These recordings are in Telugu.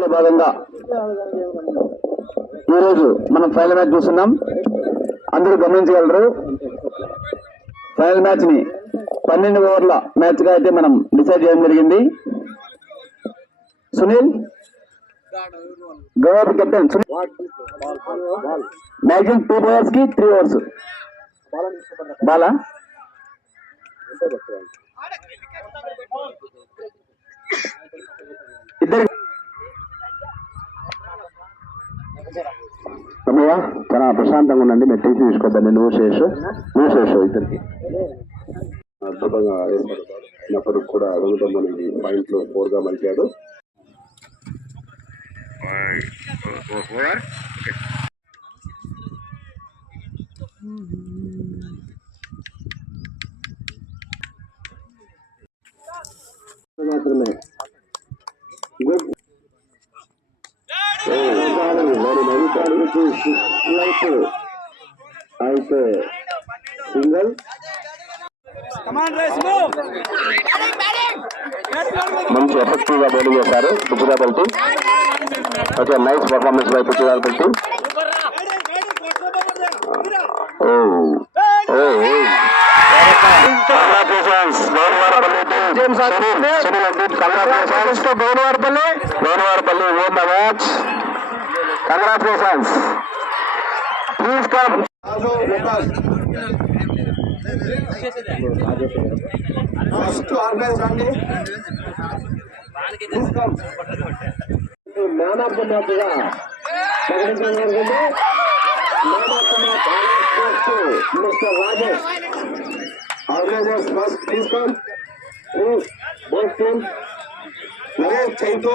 లో భాగంగా ఈరోజు మనం ఫైనల్ మ్యాచ్ చూస్తున్నాం. అందరూ గమనించగలరు. ఫైనల్ మ్యాచ్ని పన్నెండు ఓవర్ల మ్యాచ్గా అయితే మనం డిసైడ్ చేయడం జరిగింది. సునీల్ గౌరవ కెప్టెన్ సునీల్. మ్యాక్సిమం టూ ఓవర్స్కి త్రీ ఓవర్స్ బాలా? ఇద్దరు అమ్మయ్య చాలా ప్రశాంతంగా ఉండండి మీరు టీసీ తీసుకోద్దండి నువ్వు శేషు నువ్వు శేషు ఇద్దరికి. అద్భుతంగా ఏర్పడతాడు కూడా అడుగుతాం అనేది పాయింట్లో ఫోర్గా నవ్వుతాడు అయితే సింగల్. మంచి ఎఫెక్టివ్గా బౌలింగ్ చేశారు Puchirapal team okay nice performance by Puchirapal team oh oh Gauravarapalli Gauravarapalli won the match congratulations please come first organise రండి మ్యాన్ ఆఫ్ ద మ్యాచ్గా ప్రకటించడం జరిగింది man of the match mister Rajesh organisers first please come both team Naresh Chaitu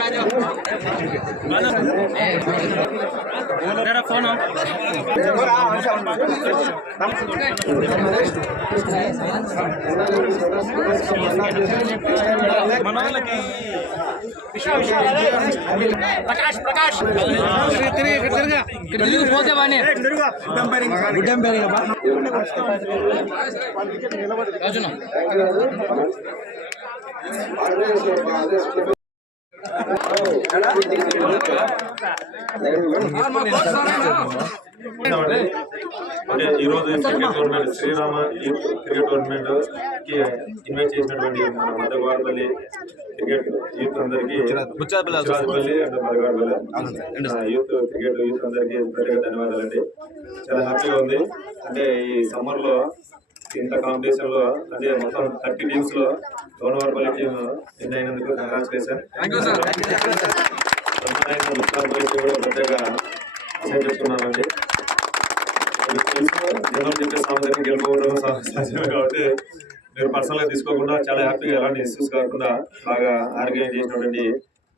Raju నఫరస్ organisers చాలా బాగా మాట్లాడింది అంటే ఈ రోజు cricket tournament Srirama youth cricket టోర్నమెంట్కి invite చేసినటువంటి మన మద్దగవారపల్లి క్రికెట్ యూత్ అందరికి Bucharapalli and youth cricket youth అందరికి ధన్యవాదాలు అండి చాలా హ్యాపీగా ఉంది. అంటే ఈ సమ్మర్లో ఇంత కాంపిటీషన్లో అంటే మొత్తం థర్టీ టీమ్స్లో గౌనవారపల్లి టీం విన్ అయినందుకు కంగ్రాచులేషన్ కూడా ప్రత్యేక విషయం చెప్తున్నానండి. మీకు తెలుసు జనం చెప్పే సామర్థ్యం గెలుపుకోవడం సహజమే కాబట్టి మీరు పర్సనల్గా తీసుకోకుండా చాలా హ్యాపీగా ఎలాంటి ఇష్యూస్ కాకుండా బాగా ఆర్గనైజ్ చేసినటువంటి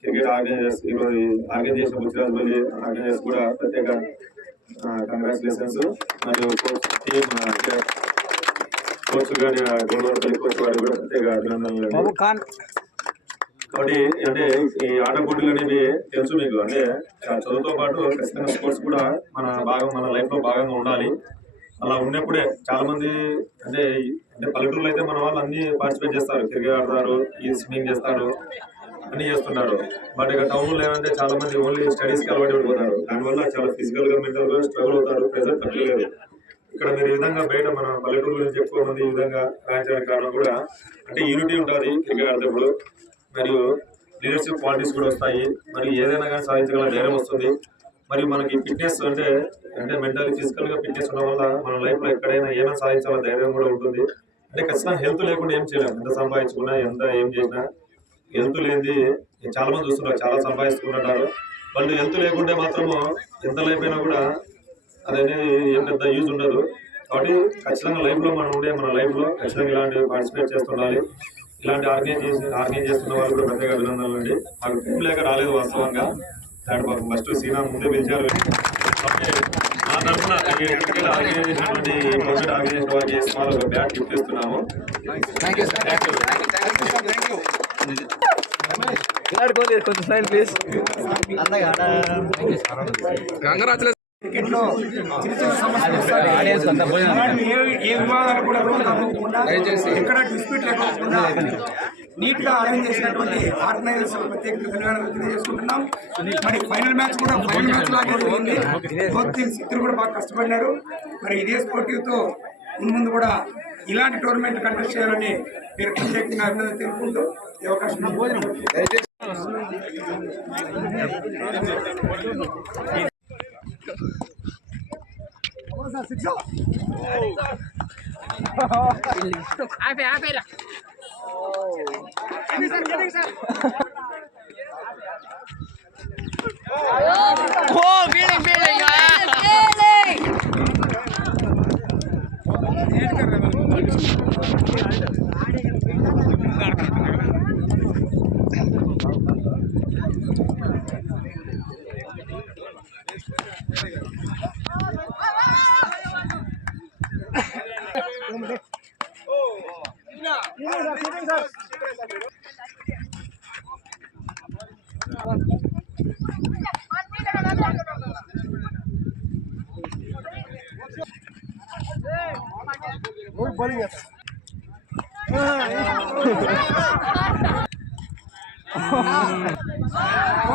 క్రికెట్ ఆర్గనైజర్స్ ఈరోజు ఆర్గనైజ్ చేసిన గుజరాత్ మళ్ళీ ఆర్గనైజర్స్ కూడా ప్రత్యేక కంగ్రాచులేషన్స్ మరియు టీమ్ కూడా ప్రత్యేక అభినందనలు. కాబట్టి అంటే ఈ ఆట పోటీలు అనేవి తెలుసు మీకు. అంటే చదువుతో పాటు ఖచ్చితంగా స్పోర్ట్స్ కూడా మన భాగం మన లైఫ్లో భాగంగా ఉండాలి. అలా ఉన్నప్పుడే చాలా మంది అంటే అంటే పల్లెటూరులో అయితే మన వాళ్ళు అన్ని పార్టిసిపేట్ చేస్తారు. క్రికెట్ ఆడతారు ఈ స్విమ్మింగ్ చేస్తారు అన్ని చేస్తున్నారు. బట్ ఇక టౌన్లో ఏమంటే చాలా మంది ఓన్లీ స్టడీస్కి అలవాటు పడిపోతారు. దానివల్ల చాలా ఫిజికల్గా మెంటల్గా స్ట్రగుల్ అవుతారు. ప్రెజర్ తగ్గలేదు ఇక్కడ మీరు ఈ విధంగా బయట మన పల్లెటూరు గురించి ఎక్కువ ఈ విధంగా రాయించడానికి కారణం కూడా అంటే యూనిటీ ఉంటుంది క్రికెట్ ఆడేటప్పుడు. మరియు లీడర్షిప్ క్వాలిటీస్ కూడా వస్తాయి. మరి ఏదైనా కానీ సాధించగల ధైర్యం వస్తుంది. మరి మనకి ఫిట్నెస్ అంటే అంటే మెంటల్ ఫిజికల్గా ఫిట్నెస్ ఉండడం వల్ల మన లైఫ్లో ఎక్కడైనా ఏమైనా సాధించాల ధైర్యం కూడా ఉంటుంది. అంటే ఖచ్చితంగా హెల్త్ లేకుండా ఏం చేయలేము ఎంత సంపాదించుకున్నా ఎంత ఏం చేసినా హెల్త్ లేనిది చాలా మంది చూస్తున్నారు చాలా సంపాదిస్తున్నారు వాళ్ళు హెల్త్ లేకుంటే మాత్రము ఎంత లైఫ్ అయినా కూడా అదనేది ఏం పెద్ద యూజ్ ఉండదు. కాబట్టి ఖచ్చితంగా లైఫ్లో మనం ఉండే మన లైఫ్లో ఖచ్చితంగా ఇలాంటి పార్టిసిపేట్ చేస్తుండాలి. ఇలాంటి ఆర్గనైజ్ చేసి ఆర్గనైజ్ చేస్తున్న వాళ్ళు కూడా ప్రత్యేక అభినందనలు అండి మాకు టైం లేక రాలేదు వాస్తవంగా. దాని మాకు ఫస్ట్ సీనా ముందే పిలిచారు. కాబట్టి మా తరఫున ఈ క్రికెట్ ఆర్గనైజ్ చేసినటువంటి క్రికెట్ ఆర్గనైజ్ చేసిన వారికి స్మాల్ ఒక బ్యాట్ గిఫ్ట్ ఇస్తున్నాము. విరాట్ కోహ్లీ కొంచెం ప్లీజ్ క్రికెట్లో చిన్న చిన్న సమస్యలు వస్తాయి. అలాంటి ఏ ఏ వివాదాలు కూడా తప్పకుండా ఎక్కడ డిస్ప్యూట్ లేకుండా నీట్గా అరేంజ్ చేసినటువంటి ఆర్గనైజర్స్ ప్రత్యేక ధన్యవాదాలు తెలియజేసుకుంటున్నాం. మరి ఫైనల్ మ్యాచ్ కూడా ఫైనల్ మ్యాచ్ లాగే జరిగింది. బోత్ టీమ్స్ ఇద్దరు కూడా బాగా కష్టపడినారు. మరి ఇదే స్పోర్టివ్తో ముందు ముందు కూడా ఇలాంటి టోర్నమెంట్ కండక్ట్ చేయాలని మీరు ప్రత్యేకంగా అభినందన తెలుపుకుంటూ ఈ అవకాశం 往上，使劲跳！哦，哈哈，厉害，太费，太费了！哦，山顶，山顶，加油！快，别。Oh, bowling আছে